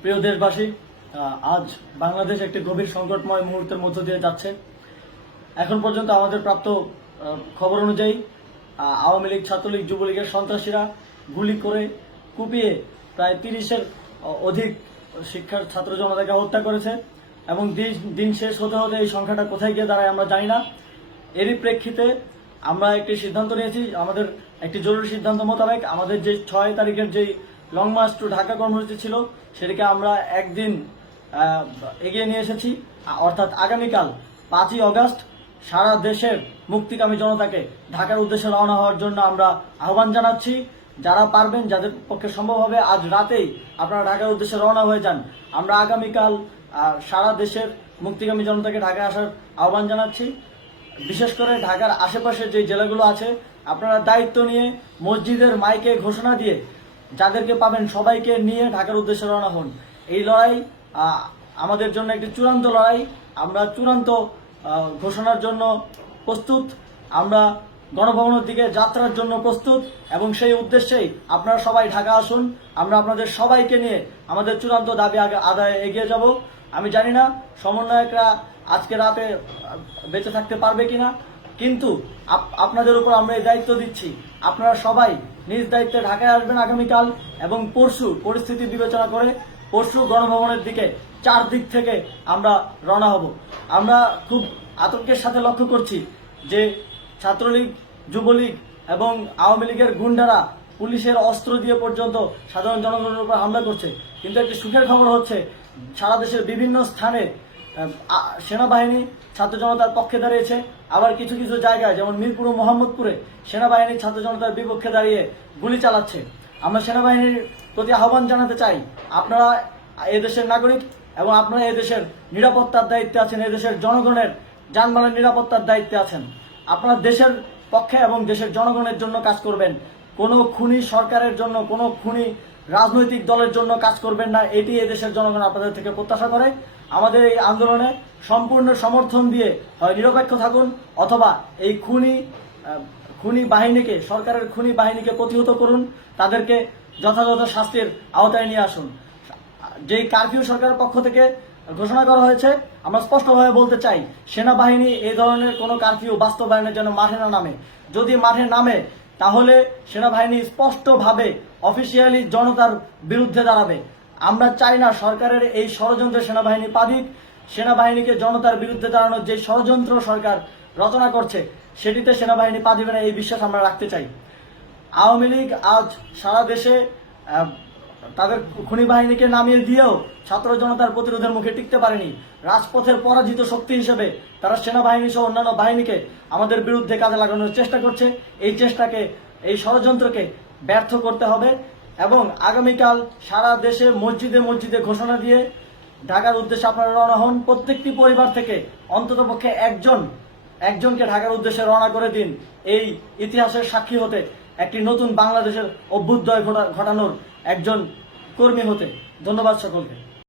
প্রিয় দেশবাসী, আজ বাংলাদেশ একটি গভীর সংকটময় মুহূর্তের মধ্য দিয়ে যাচ্ছে। এখন পর্যন্ত আমাদের প্রাপ্ত খবর অনুযায়ী আওয়ামী লীগ, ছাত্রলীগ, যুবলীগের সন্ত্রাসীরা গুলি করে কুপিয়ে প্রায় 30-এর অধিক শিক্ষার ছাত্র জনতাকে হত্যা করেছে এবং দিন শেষ হতে হতে এই সংখ্যাটা কোথায় গিয়ে দাঁড়ায় আমরা জানি না। এরই প্রেক্ষিতে আমরা একটি সিদ্ধান্ত নিয়েছি। আমাদের একটি জরুরি সিদ্ধান্ত মোতাবেক আমাদের যে 6 তারিখের যে লং মার্চ টু ঢাকা কর্মসূচি ছিল সেটিকে আমরা একদিন এগিয়ে নিয়ে এসেছি। অর্থাৎ আগামীকাল 5ই অগস্ট সারা দেশের মুক্তিকামী জনতাকে ঢাকার উদ্দেশ্যে রওনা হওয়ার জন্য আমরা আহ্বান জানাচ্ছি। যারা পারবেন, যাদের পক্ষে সম্ভব হবে, আজ রাতেই আপনারা ঢাকার উদ্দেশ্যে রওনা হয়ে যান। আমরা আগামীকাল সারা দেশের মুক্তিকামী জনতাকে ঢাকায় আসার আহ্বান জানাচ্ছি। বিশেষ করে ঢাকার আশেপাশে যে জেলাগুলো আছে, আপনারা দায়িত্ব নিয়ে মসজিদের মাইকে ঘোষণা দিয়ে যাদেরকে পাবেন সবাইকে নিয়ে ঢাকার উদ্দেশ্যে রওনা হন। এই লড়াই আমাদের জন্য একটি চূড়ান্ত লড়াই। আমরা চূড়ান্ত ঘোষণার জন্য প্রস্তুত। আমরা গণভবনের দিকে যাত্রার জন্য প্রস্তুত এবং সেই উদ্দেশ্যেই আপনারা সবাই ঢাকা আসুন। আমরা আপনাদের সবাইকে নিয়ে আমাদের চূড়ান্ত দাবি আদায়ে এগিয়ে যাব। আমি জানি না সমন্বয়করা আজকে রাতে বেঁচে থাকতে পারবে কিনা, কিন্তু আপনাদের উপর আমরা এই দায়িত্ব দিচ্ছি। আপনারা সবাই নিজ দায়িত্বে ঢাকায় আসবেন আগামীকাল এবং পরশু পরিস্থিতি বিবেচনা করে পরশু গণভবনের দিকে 4 দিক থেকে আমরা রওনা হব। আমরা খুব আতঙ্কের সাথে লক্ষ্য করছি যে ছাত্রলীগ, যুবলীগ এবং আওয়ামী লীগের গুন্ডারা পুলিশের অস্ত্র দিয়ে পর্যন্ত সাধারণ জনগণের উপর হামলা করছে। কিন্তু একটি সুখের খবর হচ্ছে, সারা দেশের বিভিন্ন স্থানে সেনাবাহিনী ছাত্র জনতার পক্ষে দাঁড়িয়েছে। আবার কিছু কিছু জায়গায় যেমন মিরপুর ও মোহাম্মদপুরে সেনাবাহিনী ছাত্র জনতার বিপক্ষে দাঁড়িয়ে গুলি চালাচ্ছে। আমরা সেনাবাহিনীর প্রতি আহ্বান জানাতে চাই, আপনারা এদেশের নাগরিক এবং আপনারা এদেশের নিরাপত্তার দায়িত্বে আছেন, এদেশের জনগণের যানবাহনের নিরাপত্তার দায়িত্বে আছেন। আপনারা দেশের পক্ষে এবং দেশের জনগণের জন্য কাজ করবেন। কোনো খুনি সরকারের জন্য, কোনো খুনি রাজনৈতিক দলের জন্য কাজ করবেন না। এটি এদেশের জনগণ আপনাদের থেকে প্রত্যাশা করে। আমাদের এই আন্দোলনে সম্পূর্ণ সমর্থন দিয়ে হয় নিরপেক্ষ থাকুন, অথবা এই খুনি বাহিনীকে, সরকারের খুনি বাহিনীকে প্রতিহত করুন, তাদেরকে যথাযথ শাস্তির আওতায় নিয়ে আসুন। যেই কারফিউ সরকারের পক্ষ থেকে ঘোষণা করা হয়েছে, আমরা স্পষ্টভাবে বলতে চাই, সেনাবাহিনী এই ধরনের কোনো কারফিউ বাস্তবায়নের জন্য মাঠে না নামে। যদি মাঠে নামে তাহলে সেনাবাহিনী স্পষ্টভাবে অফিসিয়ালি জনতার বিরুদ্ধে দাঁড়াবে। আমরা চাই না সরকারের এই ষড়যন্ত্রে সেনাবাহিনী পা দিক। সেনাবাহিনীকে জনতার বিরুদ্ধে দাঁড়ানোর যে ষড়যন্ত্র সরকার রচনা করছে সেটিতে সেনাবাহিনী পা দিবে না, এই বিশ্বাস আমরা রাখতে চাই। আওয়ামী লীগ আজ সারা দেশে তাদের খুনি বাহিনীকে নামিয়ে দিয়েও ছাত্র জনতার প্রতিরোধের মুখে টিকতে পারেনি। রাজপথের পরাজিত শক্তি হিসেবে তারা সেনাবাহিনী সহ অন্যান্য বাহিনীকে আমাদের বিরুদ্ধে কাজে লাগানোর চেষ্টা করছে। এই চেষ্টাকে, এই ষড়যন্ত্রকে ব্যর্থ করতে হবে এবং আগামীকাল সারা দেশে মসজিদে মসজিদে ঘোষণা দিয়ে ঢাকার উদ্দেশ্যে আপনারা রওনা হন। প্রত্যেকটি পরিবার থেকে অন্ততপক্ষে একজনকে ঢাকার উদ্দেশ্যে রওনা করে দিন, এই ইতিহাসের সাক্ষী হতে, একটি নতুন বাংলাদেশের অভ্যুদয় ঘটানোর একজন কর্মী হতে। ধন্যবাদ সকলকে।